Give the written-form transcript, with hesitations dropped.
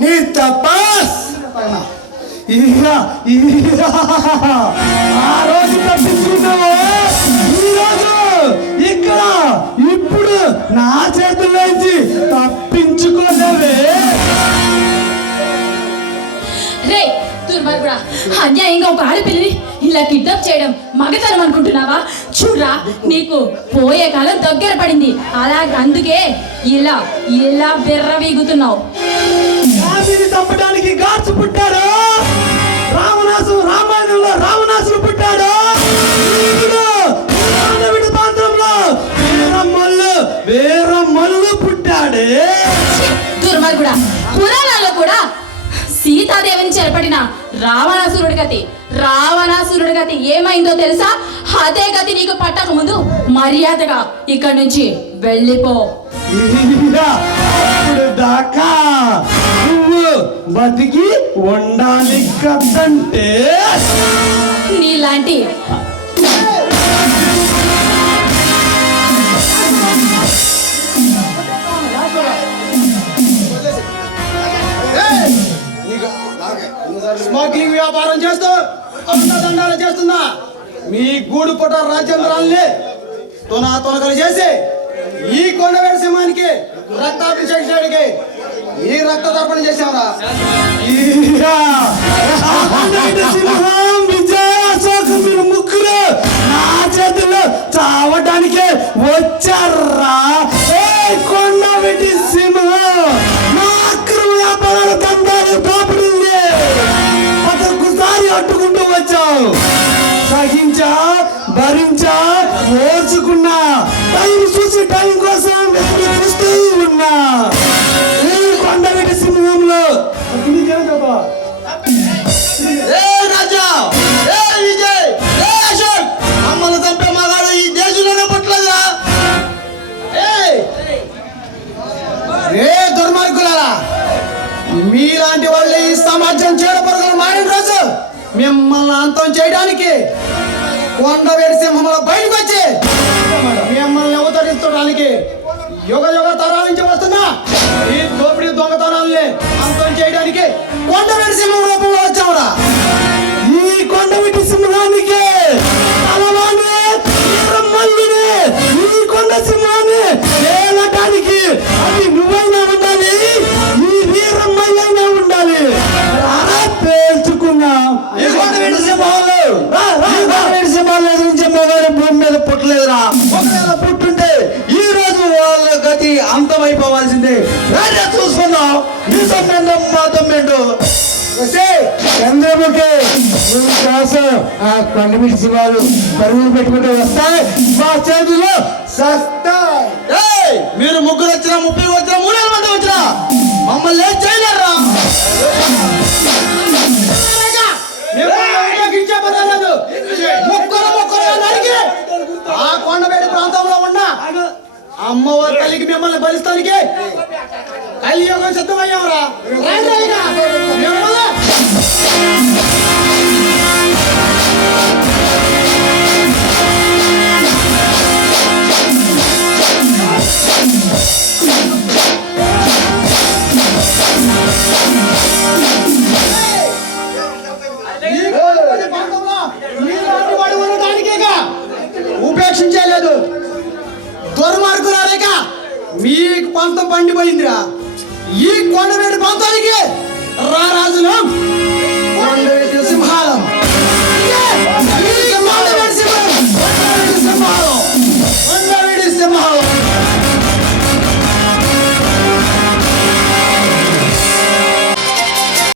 నీ తపాస్ ఆ రోజు తప్పించుకున్నావు, ఈరోజు ఇక్కడ ఇప్పుడు నా చేతుల్లోంచి తప్పించుకోలేవే. రే దుర్మార్గుడా, అన్యాయంగా ఒక ఆడపిల్లని ఇలా కిడ్నాప్ చేయడం మగతనం అనుకుంటున్నావా? చూడరా, నీకు పోయే కాలం దగ్గర పడింది, అలాగే అందుకే ఇలా ఇలా బెర్రవీగుతున్నావు. చంపడానికి గాడ్స్ పుట్టాడు, రామాయణంలో రావణాసుడు పుట్టాడు, ప్రాంతంలో వీరమల్లు పుట్టాడే. దుర్మార్గుడా, పురాణాల్లో కూడా సీతాదేవిని చేపట్టిన రావణాసురుడి గతి ఏమైందో తెలుసా? అదే గతి నీకు పట్టక ముందు మర్యాదగా ఇక్కడి నుంచి వెళ్ళిపో. దాకా నువ్వు బతికి ఉండాలి కదంటే నీలాంటి స్మగ్లింగ్ వ్యాపారం చేస్తూ అండదండాలు చేస్తున్నా మీ గూడు పుట్ట రాజ్యాంధ్రాల్ని తొనకలు చేసి ఈ కొండవేడు సింహానికి రక్తాభిషేకానికి ఈ రక్త తర్పణ చేసావరా. మీరు ముగ్గురు నా చేతుల్లో చావడానికి వచ్చారా? కొండవెట్టి సింహం నా అక్రమ వ్యాపారాల దండాలు దోపిడింది పదకొసారి అడ్డుకుంటూ వచ్చావు. సహించా, భరించా, ఓర్చుకున్నా, టైం చూసి టైం కోసం చూస్తూ ఉన్నా. కొండవెట్టి సింహంలో రాజా, విజయ్, అశోక్, మమ్మల్ని చంపే మగాడు ఈ దేశంలోనే పుట్టలేదురా. దుర్మార్గులారా, మీలాంటి వాళ్ళు ఈ సమాజం చేడపరుగులు మారిన రోజు మిమ్మల్ని అంతం చేయడానికి కొండవేడి సింహంలో బయటకు వచ్చి మిమ్మల్ని అవతరించడానికి యుగ తరాల నుంచి వస్తున్నా ఈ దోపిడీ దొంగతనాల్ని అంతం చేయడానికి కొండవేడి సింహం రూపంలో వచ్చావురా. ఈ కొండవెట్టి సింహానికి ఈ కొండ సింహాన్ని ఏలటానికి అది నువ్వైనా ఉండాలి, ఈ వీరమ్మయ్యైనా ఉండాలి. పేల్చుకున్నా ఈ కొండవేడి సింహాలు ఎదిరించే మగారు భూమి మీద పుట్టలేదురా. ఒకవేళ పుట్టుంటే ఈ రోజు వాళ్ళ గతి అంతమైపోవాల్సిందే. చూసుకున్నాం నీ తొమ్మిండో మా తొమ్మిండు చంద్రముఖి కోసం ఆ కొండమిటి శివాలు పరుగులు పెట్టుకుంటూ వస్తాయి, మా చేతుల్లో సస్తాయి. మీరు ముగ్గురు వచ్చినా 30 వచ్చినా 3 మంది వచ్చినా మమ్మల్ని ఏం చేయలేరా. ఆ కొండవేడి ప్రాంతంలో ఉన్న అమ్మవారి తల్లికి మిమ్మల్ని భరిస్తానికి కలియుగం సిద్ధమయ్యావరా. ఉపేక్షించలేదు దుర్మార్గులారేక మీకు పంతం పండిపోయిందిరా. ఈ కొండవేడి ప్రాంతానికి రారాజులు